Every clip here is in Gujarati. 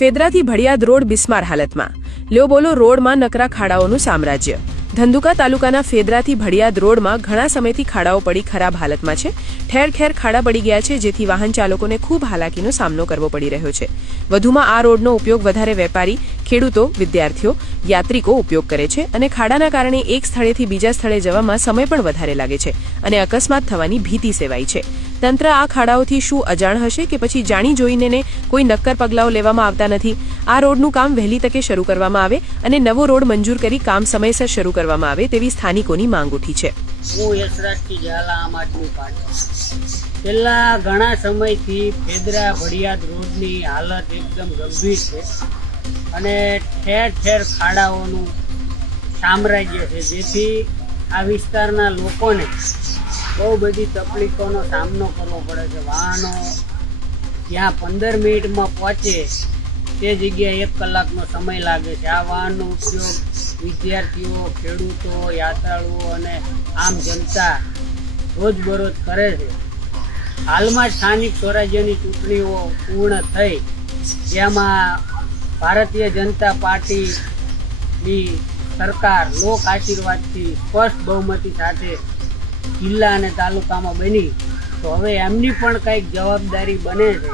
ફેદરાથી ભડિયાદ રોડ બિસ્માર હાલતમાં। લ્યો બોલો રોડમાં નકરા ખાડાઓનું સામ્રાજ્ય। ધંધુકા તાલુકાના ફેદરાથી ભડિયાદ રોડમાં ઘણા સમયથી ખાડાઓ પડી ખરાબ હાલતમાં છે। ઠેર ઠેર ખાડા પડી ગયા છે, જેથી વાહન ચાલકોને ખૂબ હાલાકીનો સામનો કરવો પડી રહ્યો છે। વધુમાં આ રોડનો ઉપયોગ વધારે વેપારી, ખેડૂતો, વિદ્યાર્થીઓ, યાત્રિકો ઉપયોગ કરે છે અને ખાડાના કારણે એક સ્થળેથી બીજા સ્થળે જવામાં સમય પણ વધારે લાગે છે અને અકસ્માત થવાની ભીતિ સેવાય છે। તંત્ર આ ખાડાઓથી શું અજાણ હશે કે પછી જાણી જોઈને કોઈ નક્કર પગલાઓ લેવામાં આવતા નથી? આ રોડનું કામ વહેલી તકે શરૂ કરવામાં આવે અને નવો રોડ મંજૂર કરી કામ સમયસર શરૂ કરવામાં આવે તેવી સ્થાનિકોની માંગ ઉઠી છે। હું યશરાજથી ઝાલા, આમ આદમી પાર્ટી। છેલ્લા ઘણા સમયથી ફેદરા ભડિયાદ રોડની હાલત એકદમ ગંભીર છે અને ઠેર ઠેર ખાડાઓનું સામ્રાજ્ય છે, જેથી આ વિસ્તારના લોકોને બહુ બધી તકલીફોનો સામનો કરવો પડે છે। વાહનો જ્યાં 15 મિનિટમાં પહોંચે તે જગ્યાએ 1 કલાકનો સમય લાગે છે। આ વાહનનો ઉપયોગ વિદ્યાર્થીઓ, ખેડૂતો, યાત્રાળુઓ અને આમ જનતા રોજબરોજ કરે છે। હાલમાં સ્થાનિક સ્વરાજ્યની ચૂંટણીઓ પૂર્ણ થઈ, જેમાં ભારતીય જનતા પાર્ટીની સરકાર લોક આશીર્વાદથી સ્પષ્ટ બહુમતી સાથે જિલ્લા અને તાલુકામાં બની, તો હવે એમની પણ કંઈક જવાબદારી બને છે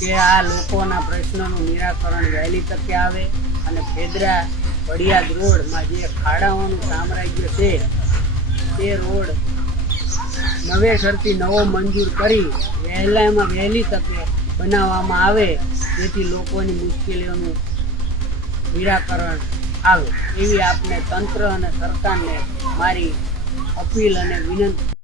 કે આ લોકોના પ્રશ્નોનું નિરાકરણ વહેલી તકે આવે અને ફેદરા ભડિયાદ રોડમાં જે ખાડાઓનું સામ્રાજ્ય છે તે રોડ નવેસરથી નવો મંજૂર કરી વહેલી તકે બનાવવામાં આવે, જેથી લોકોની મુશ્કેલીઓનું નિરાકરણ આવે, એવી આપને તંત્ર અને સરકારને મારી અપીલ અને વિનંતી।